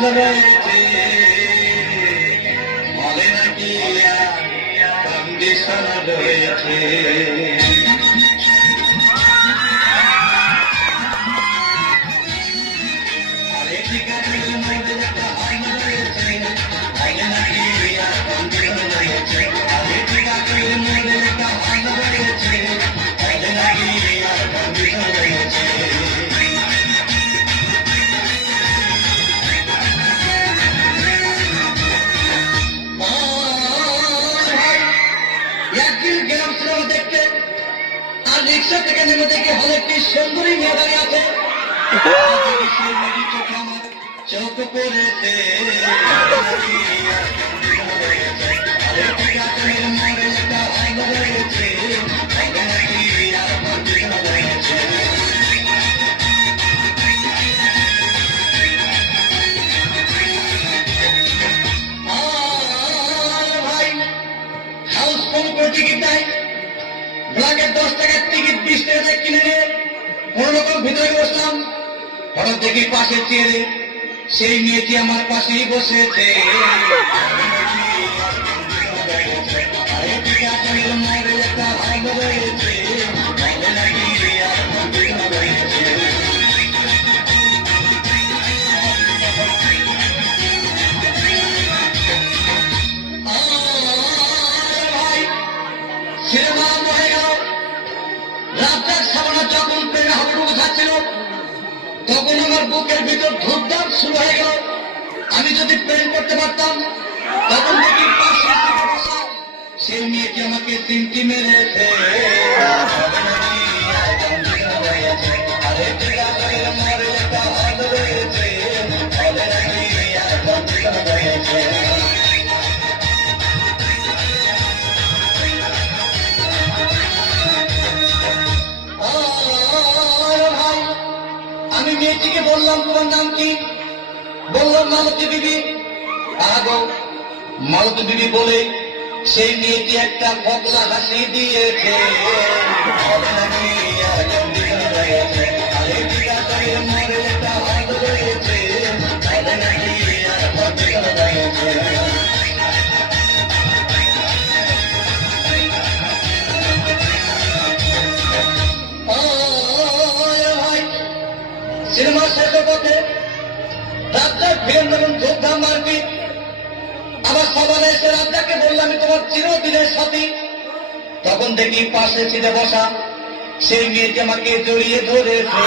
Condition রয়েছে, বলে নাকি কন্ডিশন রয়েছে। রিক্সা থেকে নেমে দেখে হলে একটি সুন্দরী মেয়ে দাঁড়িয়ে আছে। চোখ পড়েছে টিকিট নাই, ব্ল্যাকের 10 টাকার টিকিট 20 টাকা কিনে নিয়ে কোন রকম ভিতরে বসলাম। হঠাৎ দেখি পাশে চেয়ারে সেই মেয়েটি আমার পাশেই বসেছে। তখন আমার বুকের ভিতর ধূপধাপ শুরু হয়ে গেল। আমি যদি প্রেম করতে পারতাম, তখন দেখি পাশে সেই মেয়েটি আমাকে তিনটি মেরেছে। আমি মেয়েটিকে বললাম, তোমার নাম কি? বললাম মালতী দিদি। আগো মালতী দিদি বলে সেই মেয়েটি একটা ফকলা হাসি দিয়েছে। সিনেমা শেষের পথে রাজ্জাক ফিরেন যখন ধূপধাম মারপিট, আবার সবাই এসে রাজ্জাককে বললাম, আমি তোমার চিরদিনের সাথী। তখন দেখি পাশে সিটে বসা সেই মেয়েটি আমাকে জড়িয়ে ধরেছে।